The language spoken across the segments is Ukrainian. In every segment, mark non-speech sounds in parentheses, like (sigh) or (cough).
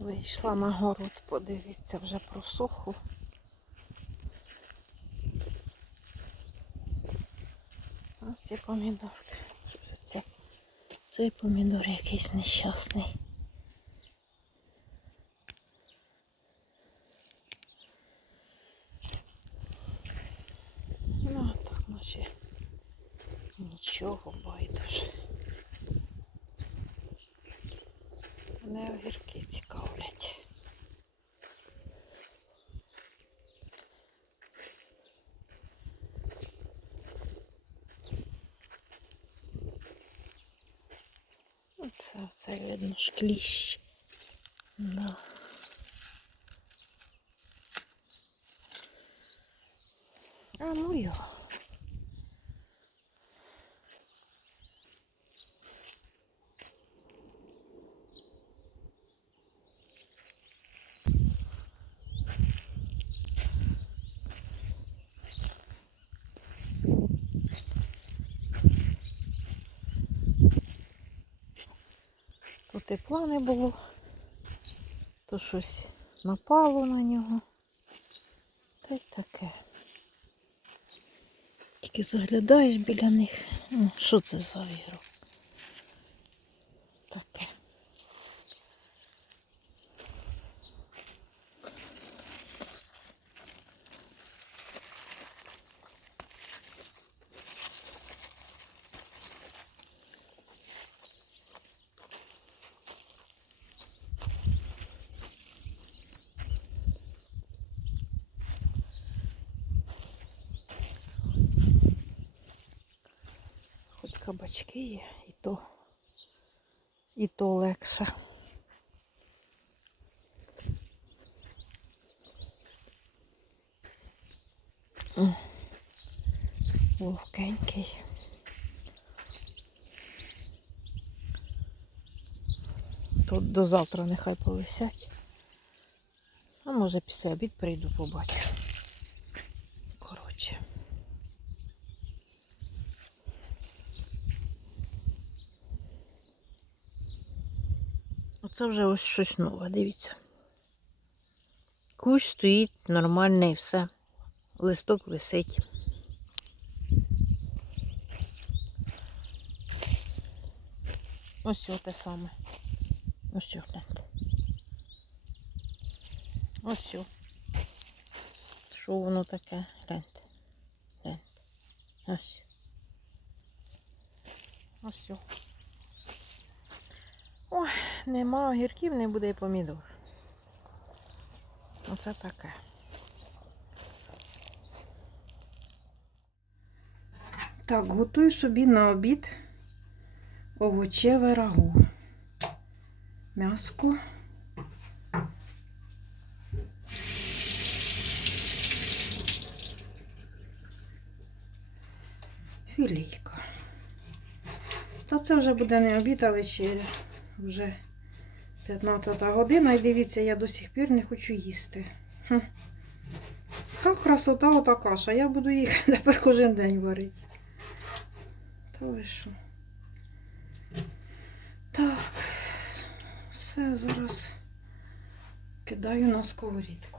Вийшла на город, подивіться, вже просохло. А ці помідорки. Це, цей помідор якийсь нещасний. Ну, а так наче нічого байдуже. Мене огірки цікавлять. Оце, оце видно ж кліщ. Да. А ну його. То тепла не було, то щось напало на нього. Та й таке. Тільки заглядаєш біля них. Що це за огірок? Таке. Хоч кабачки є, і то, і то легше. М. Вовкенький. Тут до завтра нехай повисять. А може після обід прийду побачу. Коротше. Оце вже ось щось нове, дивіться. Кущ стоїть нормальний, все. Листок висить. Ось те саме. Ось що. Ось що. Що воно таке? Гляньте. Гляньте. Ось. Ось. Нема огірків, не буде і помідор. Оце таке. Так, готую собі на обід овочеве рагу. М'яско. Філійка. Та це вже буде не обід, а вечеря. Вже 15 година і дивіться, я до сих пір не хочу їсти. Хм. Та красота ота каша. Я буду їх (laughs) тепер кожен день варити. Та ви що? Так, все зараз кидаю на сковорідку.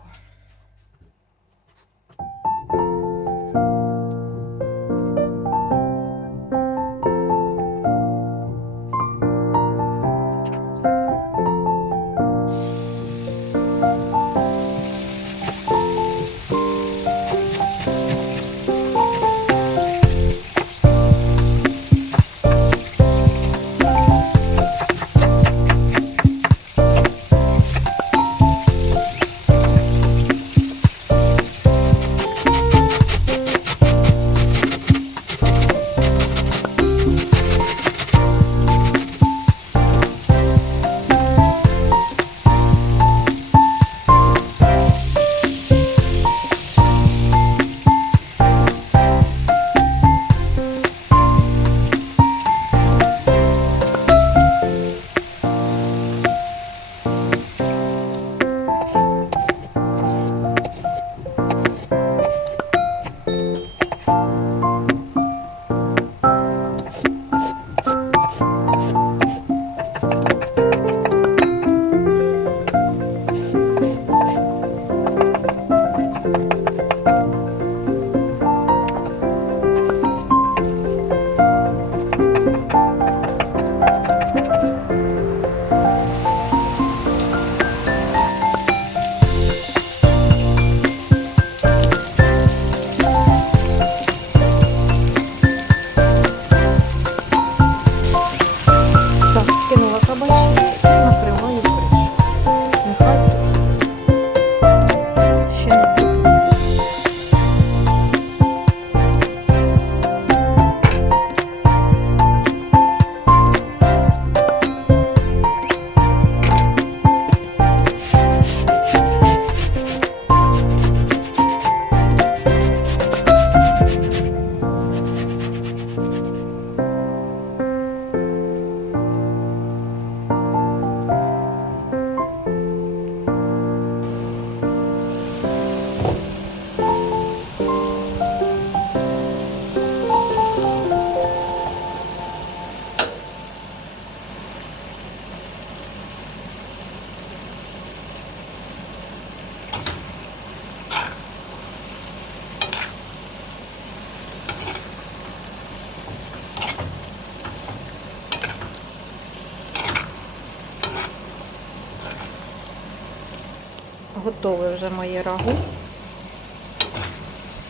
Готове вже моє рагу.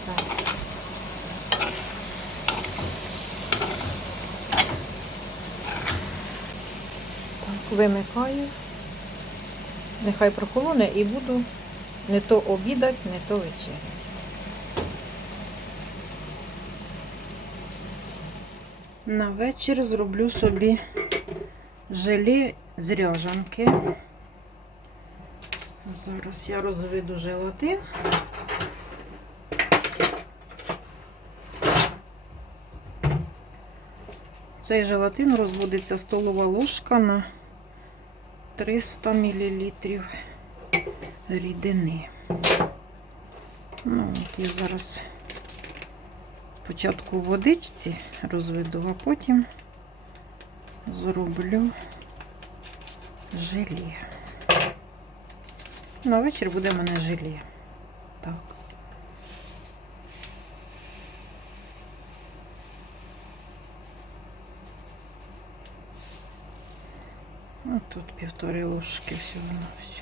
Все. Так, вимикаю. Нехай прохолоне і буду не то обідати, не то вечеряти. На вечір зроблю собі желе з ряжанки. Зараз я розведу желатин. Цей желатин розводиться столова ложка на 300 мл рідини. Ну, от я зараз спочатку в водичці розведу, а потім зроблю желе. На вечір буде в мене желе. Так. Ось тут півтори ложки всього на все.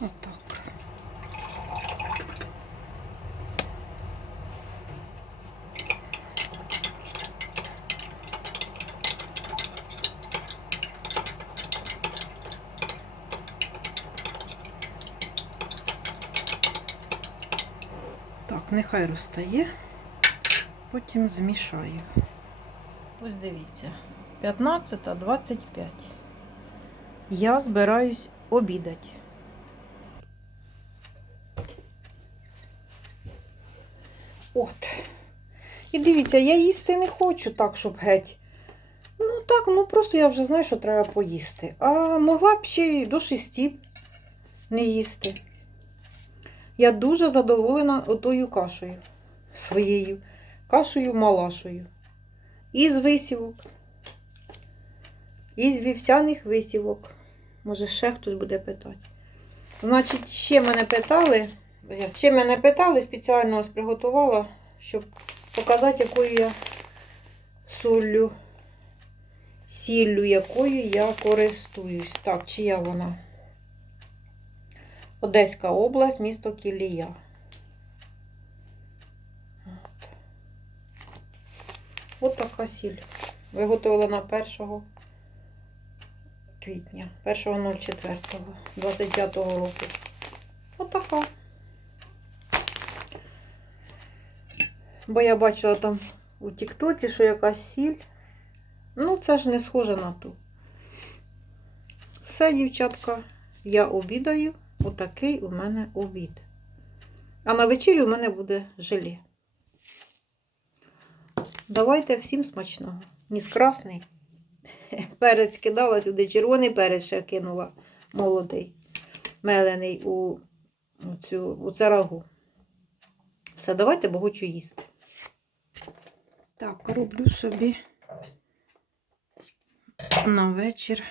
Отак. Нехай розтає, потім змішаю. Ось дивіться, 15.25. Я збираюсь обідати. От. І дивіться, я їсти не хочу так, щоб геть. Ну так, ну просто я вже знаю, що треба поїсти. А могла б ще й до шести не їсти. Я дуже задоволена отою кашею своєю. Кашею малашою. Із висівок. Із вівсяних висівок. Може, ще хтось буде питати. Значить, ще мене питали. Ще мене питали, спеціально ось приготувала, щоб показати, якою я соллю, сіллю, якою я користуюсь. Так, чия вона? Одеська область, місто Кілія. От. От така сіль. Виготовила на 1 квітня, 1.04, 25 року. От така. Бо я бачила там у Тіктоці, що якась сіль. Ну, це ж не схоже на ту. Все, дівчатка, я обідаю. Отакий у мене обід. А на вечері у мене буде желе. Давайте всім смачного. Ніс красний. (laughs) Перець кидала сюди, червоний перець ще кинула молодий, мелений у, цю у це рагу. Все, давайте, бо хочу їсти. Так, роблю собі на вечір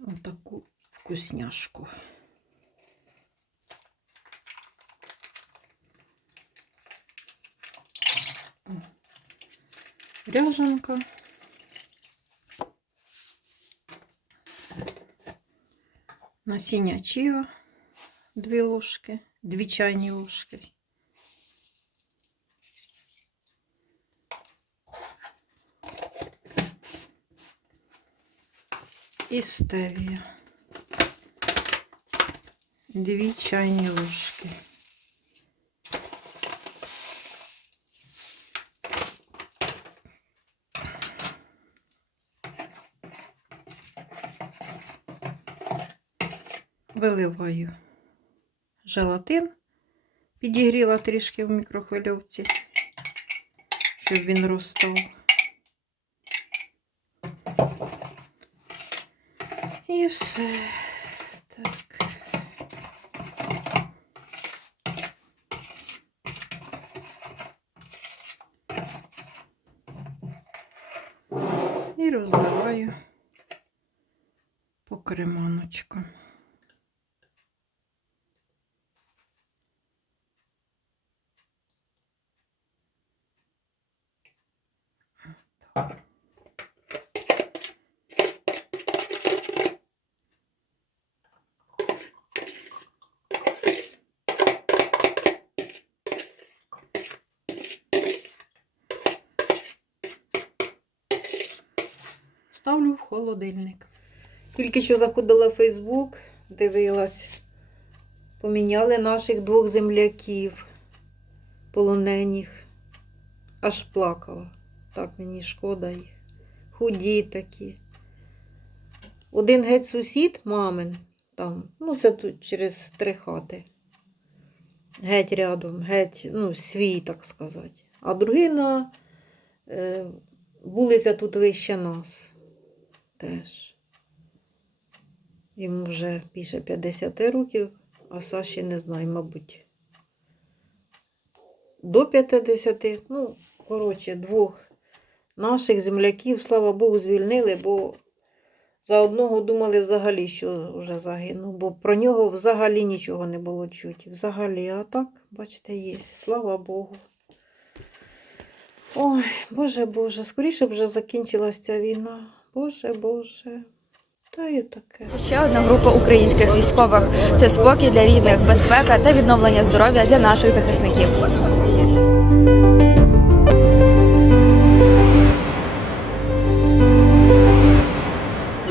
отаку вкусняшку. Ряжанка. Насіння чіа, дві ложки, дві чайні ложки. І стевія. Дві чайні ложки. Виливаю желатин, підігріла трішки в мікрохвильовці, щоб він розстав. І все. Так. І розливаю по креманочкам. Так. Холодильник. Тільки що заходила в Фейсбук, дивилась, поміняли наших двох земляків полонених. Аж плакала. Так мені шкода їх. Худі такі. Один геть сусід, мамин, там, ну це тут через три хати. Геть рядом, геть, ну, свій, так сказати. А другий на е, вулиця тут вище нас теж. Йому вже більше 50 років, а Саші не знаю, мабуть. До 50, ну, коротше, двох наших земляків, слава Богу, звільнили, бо за одного думали взагалі, що вже загинув, бо про нього взагалі нічого не було чути. Взагалі, а так, бачите, є. Слава Богу. Ой, Боже Боже, скоріше б вже закінчилась ця війна. Боже Боже. Та й таке. Це ще одна група українських військових. Це спокій для рідних, безпека та відновлення здоров'я для наших захисників.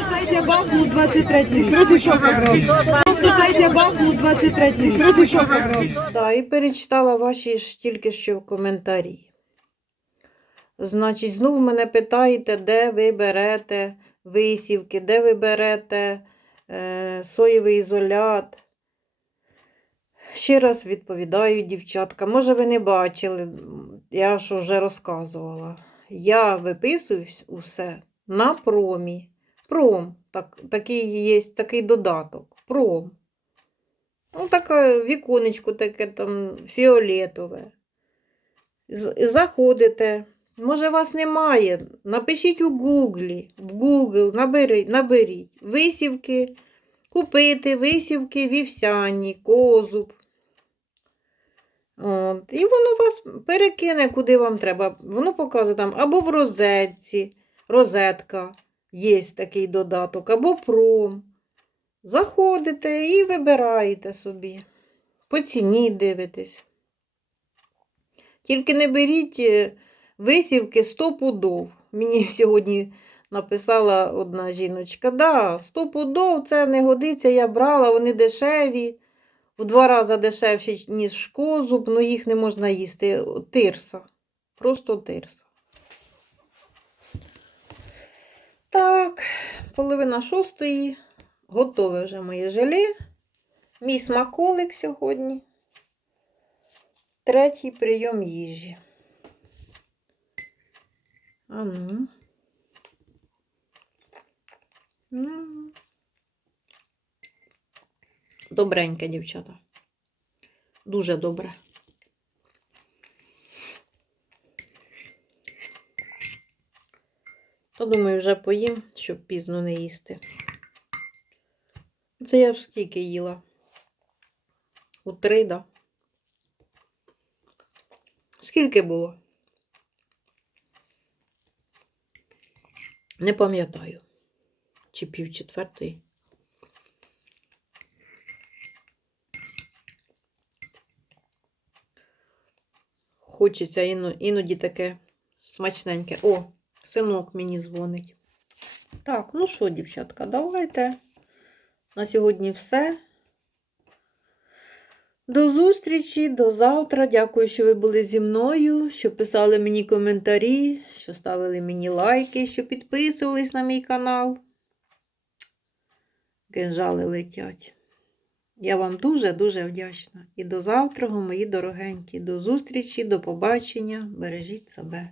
Третя Бахмут 23 рік. 36 рік. Третя Бахмут 23 рік. 36 рік. Так, і перечитала ваші ж тільки що коментарі. Значить, знову мене питаєте, де ви берете висівки, де ви берете е, соєвий ізолят. Ще раз відповідаю, дівчатка. Може, ви не бачили, я ж вже розказувала. Я виписую усе на промі. Пром, так, такий є такий додаток. Пром. Ну, таке віконечко таке там фіолетове. Заходите. Може, вас немає. Напишіть у Гуглі, в Google, наберіть, наберіть. Висівки, купити висівки вівсяні, козуб. От. І воно вас перекине, куди вам треба. Воно показує там або в розетці, розетка, є такий додаток, або пром. Заходите і вибираєте собі. По ціні дивитесь. Тільки не беріть е, висівки 100 пудов. Мені (laughs) сьогодні написала одна жіночка, да, 100 пудов це не годиться, я брала, вони дешеві, в два рази дешевші, ніж шкозуб, але їх не можна їсти. Тирса. Просто тирса. Так, половина шостої. Готове вже моє желе. Мій смаколик сьогодні. Третій прийом їжі. А ну. М. Добреньке, дівчата. Дуже добре. То думаю, вже поїм, щоб пізно не їсти. Це я скільки їла? У три, да? Скільки було? Не пам'ятаю. Чи пів четвертої. Хочеться іно- іноді таке смачненьке. О, синок мені дзвонить. Так, ну що, дівчатка, давайте. На сьогодні все. До зустрічі, до завтра. Дякую, що ви були зі мною, що писали мені коментарі, що ставили мені лайки, що підписувались на мій канал. Кинжали летять. Я вам дуже-дуже вдячна. І до завтра, мої дорогенькі. До зустрічі, до побачення. Бережіть себе.